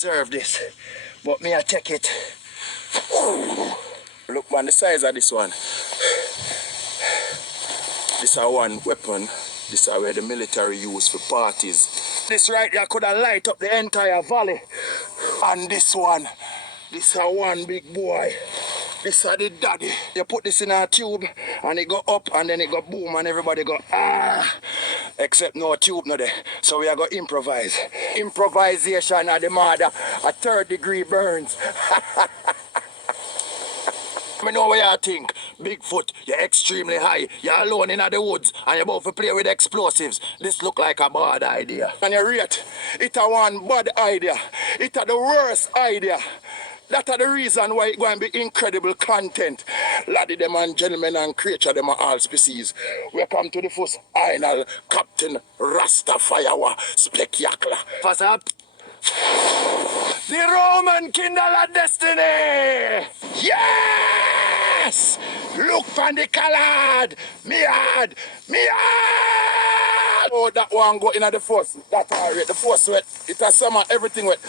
Deserve this, but me I take it. Look man, the size of this one. This is one weapon. This is where the military use for parties. This right here could have light up the entire valley. And this one, this is one big boy. This is the daddy. You put this in a tube and it go up and then it go boom and everybody go ah. Except no tube no there. So we are going to improvise. Improvisation of the mother. A 3rd-degree burns. I know what you think. Bigfoot, you're extremely high. You're alone in the woods and you're about to play with explosives. This look like a bad idea. And you rate, it's a one bad idea. It's the worst idea. That's the reason why it's going to be incredible content. Laddie them and gentlemen and creature them are all species. Welcome to the first final Captain Rastafire Spectacular. First up, the Roman Kindle of Destiny! Yes! Look from the collard! Miad! Oh, that one go in at the first. That's all right. The first wet. It has summer, everything wet.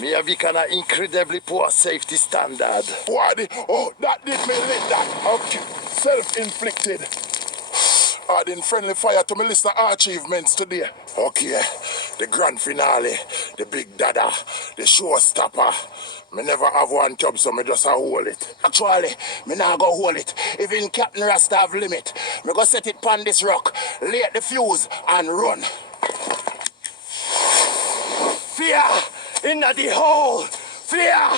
Me have kind of incredibly poor safety standard. What? Oh, that did me lit that. Okay. Self-inflicted. Adding friendly fire to my list of achievements today. Okay. The grand finale. The big dada. The showstopper. Me never have one job, so me just hold it. Actually, me now go hold it. Even Captain Rasta have limit. Me go set it pon this rock, light the fuse, and run. Fear in the hole! Fear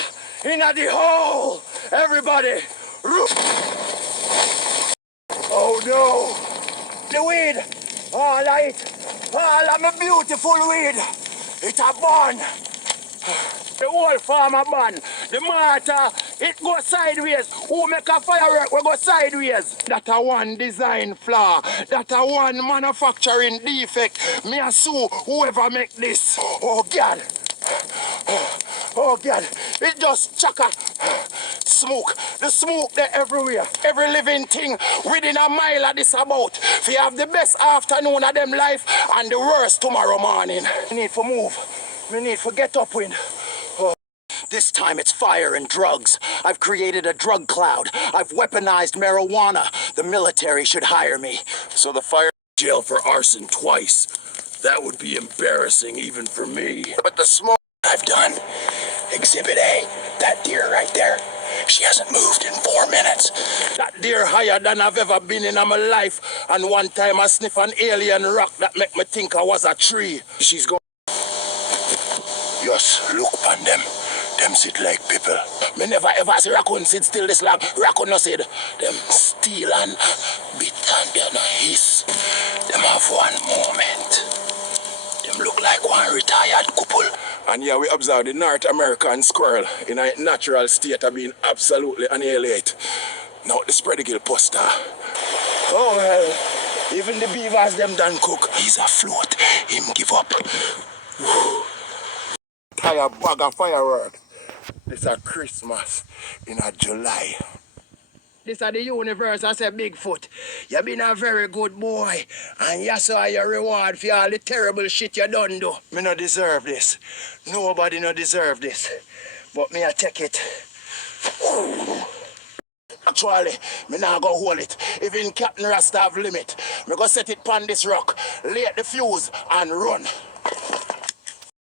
in the hole! Everybody, run! Oh no! The weed! All right! All of my beautiful weed! It's a burn! The whole farmer ban, the mortar, it go sideways. Who make a firework, we go sideways. That a one design flaw. That a one manufacturing defect. Me a sue whoever make this. Oh God. Oh God. It just chaka. Smoke. The smoke there everywhere. Every living thing within a mile of this about. If you have the best afternoon of them life and the worst tomorrow morning. We need to move. We need to get up wind. This time it's fire and drugs. I've created a drug cloud. I've weaponized marijuana. The military should hire me. So the fire jail for arson twice. That would be embarrassing even for me. But the smoke I've done. Exhibit A. That deer right there. She hasn't moved in 4 minutes. That deer higher than I've ever been in my life. And one time I sniff an alien rock that make me think I was a tree. She's going. Just look upon them. Them sit like people. Me never ever see raccoon sit still this long. Raccoon no sit. Them steal and beat and they no hiss. Them have one moment. Them look like one retired couple. And here we observe the North American squirrel in a natural state of being absolutely annihilated. Now the spread eagle poster. Oh well, even the beavers them done cook. He's afloat. Him give up. Tire bag of firework. This is Christmas in July. This is the universe. I say Bigfoot. You been a very good boy. And you saw your reward for all the terrible shit you done do. Me no deserve this. Nobody no deserve this. But me I take it. Actually, me now go hold it. Even Captain Rasta have limit. Me go set it pon this rock, light the fuse, and run.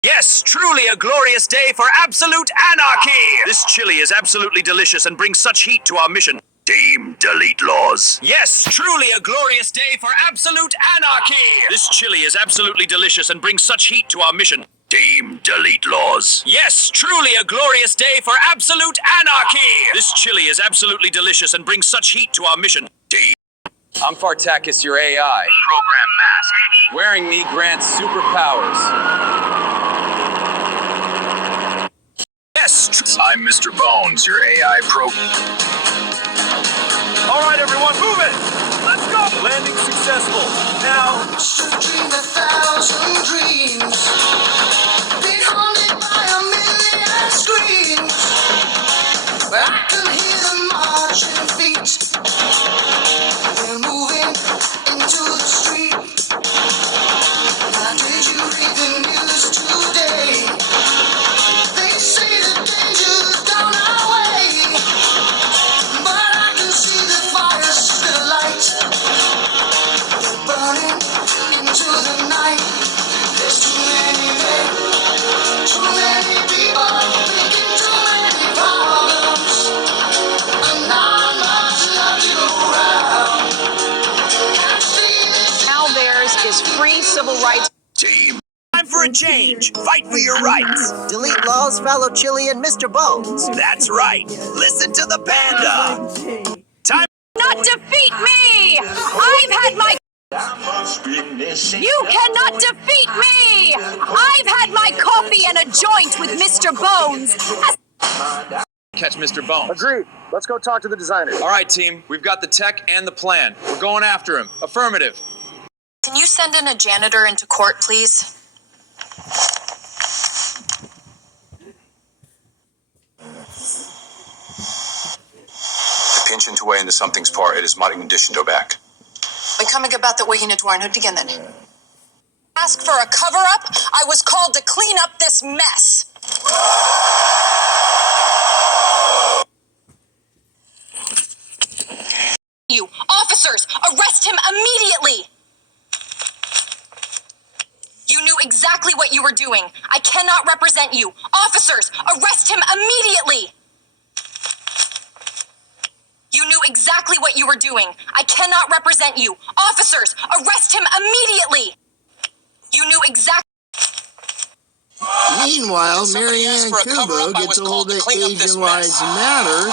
Yes, truly a glorious day for absolute anarchy! This chili is absolutely delicious and brings such heat to our mission. Team, delete laws. Yes, truly a glorious day for absolute anarchy! This chili is absolutely delicious and brings such heat to our mission. Team, delete laws. Yes, truly a glorious day for absolute anarchy! This chili is absolutely delicious and brings such heat to our mission. Team. I'm Fartakis, your AI. Program mask. Wearing me grants superpowers. Yes, I'm Mr. Bones, your AI pro. All right, everyone, move it! Let's go! Landing successful. Now. Dream 1,000 dreams. Be haunted by a million screams. But I can hear them marching feet. They're moving into the street. Now did you read the news today? change. Fight for your rights. Delete laws, follow Chili and Mr. Bones. That's right. Listen to the panda. Time. Not defeat me! I've had my... You cannot defeat me! I've had my coffee and a joint with Mr. Bones. Catch Mr. Bones. Agreed. Let's go talk to the designer. All right, team. We've got the tech and the plan. We're going after him. Affirmative. Can you send in a janitor into court, please? Pinch into way into something's part. It is modding condition to back. Becoming about the way you to again then. Ask for a cover-up? I was called to clean up this mess. You officers, arrest him immediately! You knew exactly what you were doing. I cannot represent you. Officers, arrest him immediately! You knew exactly what you were doing. I cannot represent you. Officers, arrest him immediately! You knew exactly... Meanwhile, Marianne Kubo gets a hold of Asian Lives Matter,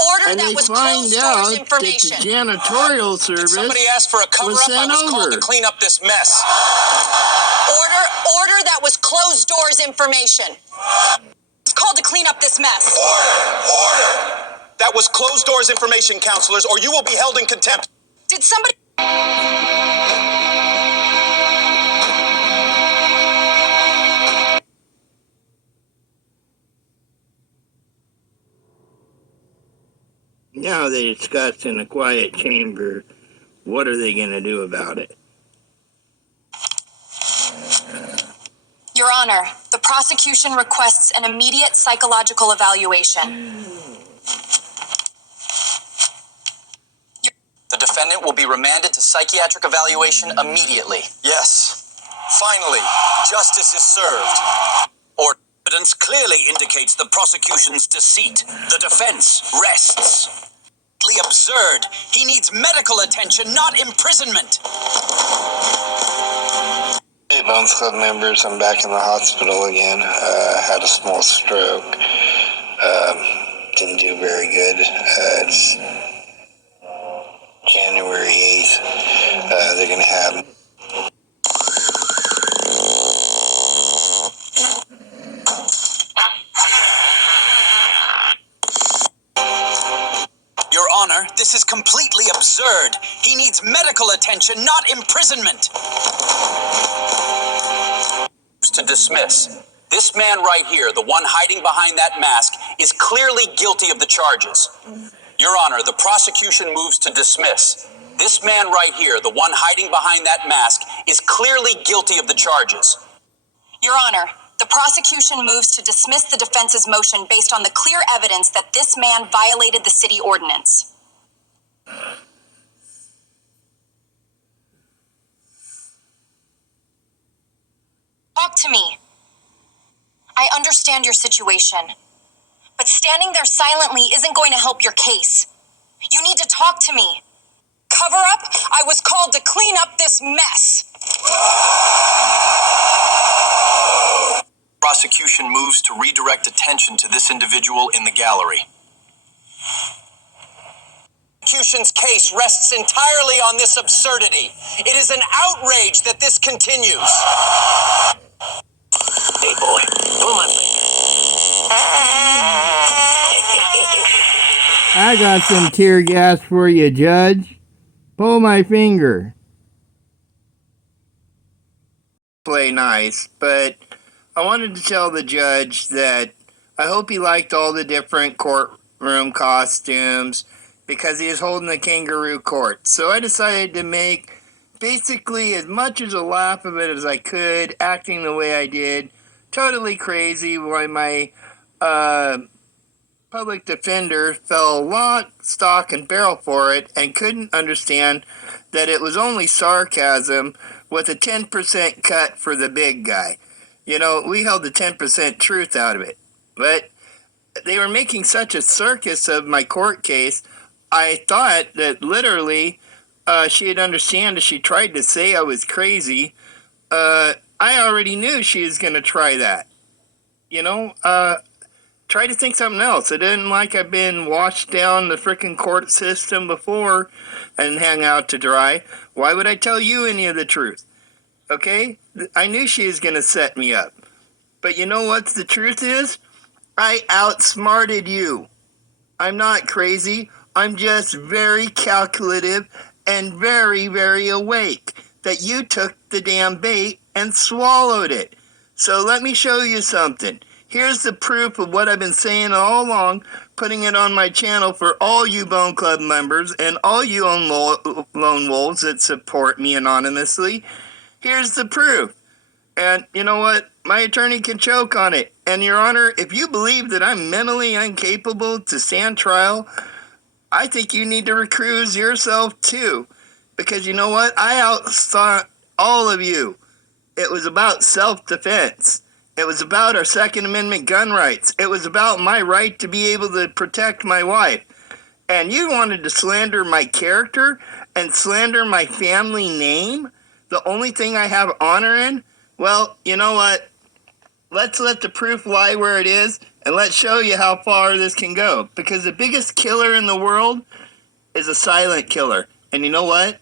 Order and that they was find closed out doors that information. the janitorial service Somebody asked for a cover was up. I sent was called over. to clean up this mess. Order that was closed doors information. It's called to clean up this mess. Order! That was closed doors information, counselors, or you will be held in contempt. Did somebody... Now they discuss in a quiet chamber, what are they going to do about it? Your Honor, the prosecution requests an immediate psychological evaluation. The defendant will be remanded to psychiatric evaluation immediately. Yes. Finally, justice is served. Or evidence clearly indicates the prosecution's deceit. The defense rests. Absurd. He needs medical attention, not imprisonment. Hey, Bones Club members, I'm back in the hospital again. Had a small stroke. Didn't do very good. It's January 8th. They're going to have... Your Honor, this is completely absurd. He needs medical attention, not imprisonment. To dismiss. This man right here, the one hiding behind that mask, is clearly guilty of the charges. Your Honor, the prosecution moves to dismiss. This man right here, the one hiding behind that mask, is clearly guilty of the charges. Your Honor, the prosecution moves to dismiss the defense's motion based on the clear evidence that this man violated the city ordinance. Talk to me. I understand your situation, but standing there silently isn't going to help your case. You need to talk to me. Cover up? I was called to clean up this mess. Prosecution moves to redirect attention to this individual in the gallery. Prosecution's case rests entirely on this absurdity. It is an outrage that this continues. Hey boy, pull my I got some tear gas for you, Judge. Pull my finger. Play nice, but I wanted to tell the judge that I hope he liked all the different courtroom costumes because he is holding a kangaroo court. So I decided to make basically as much as a laugh of it as I could, acting the way I did. Totally crazy why my public defender fell lock, stock, and barrel for it and couldn't understand that it was only sarcasm with a 10% cut for the big guy. You know, we held the 10% truth out of it. But they were making such a circus of my court case, I thought that literally she'd understand if she tried to say I was crazy. I already knew she was going to try that. You know, try to think something else. It isn't like I've been washed down the frickin' court system before and hang out to dry. Why would I tell you any of the truth? Okay? I knew she was going to set me up. But you know what the truth is? I outsmarted you. I'm not crazy. I'm just very calculative and very, very awake that you took the damn bait and swallowed it. So let me show you something. Here's the proof of what I've been saying all along, putting it on my channel for all you Bone Club members and all you lone wolves that support me anonymously. Here's the proof. And you know what? My attorney can choke on it. And Your Honor, if you believe that I'm mentally incapable to stand trial, I think you need to recuse yourself too. Because you know what? I outthought all of you. It was about self-defense. It was about our Second Amendment gun rights. It was about my right to be able to protect my wife. And you wanted to slander my character and slander my family name? The only thing I have honor in? Well, you know what? Let's let the proof lie where it is, and let's show you how far this can go. Because the biggest killer in the world is a silent killer. And you know what?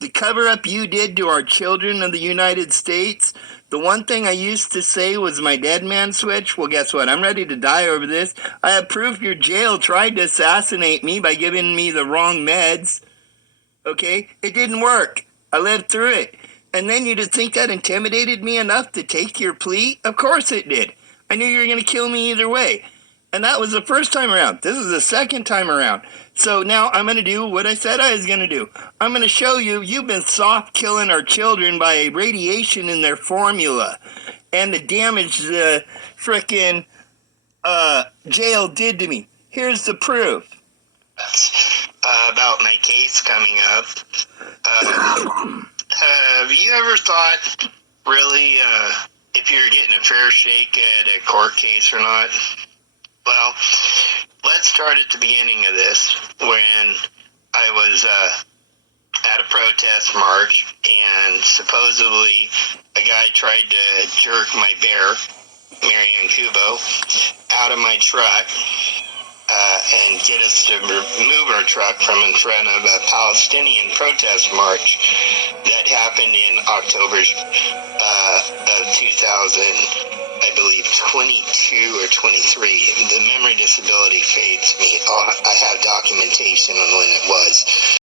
The cover-up you did to our children of the United States, the one thing I used to say was my dead man switch. Well, guess what? I'm ready to die over this. I have proof your jail tried to assassinate me by giving me the wrong meds. Okay? It didn't work. I lived through it. And then you'd think that intimidated me enough to take your plea? Of course it did. I knew you were going to kill me either way. And that was the first time around. This is the second time around. So now I'm going to do what I said I was going to do. I'm going to show you you've been soft killing our children by radiation in their formula. And the damage the frickin' jail did to me. Here's the proof. About my case coming up. Have you ever thought, really, if you're getting a fair shake at a court case or not? Well, let's start at the beginning of this, when I was at a protest march, and supposedly a guy tried to jerk my bear, Marion Kubo, out of my truck, and get us to move our truck from in front of a Palestinian protest march that happened in October of 2000, I believe 22 or 23. The memory disability fades me. I have documentation on when it was.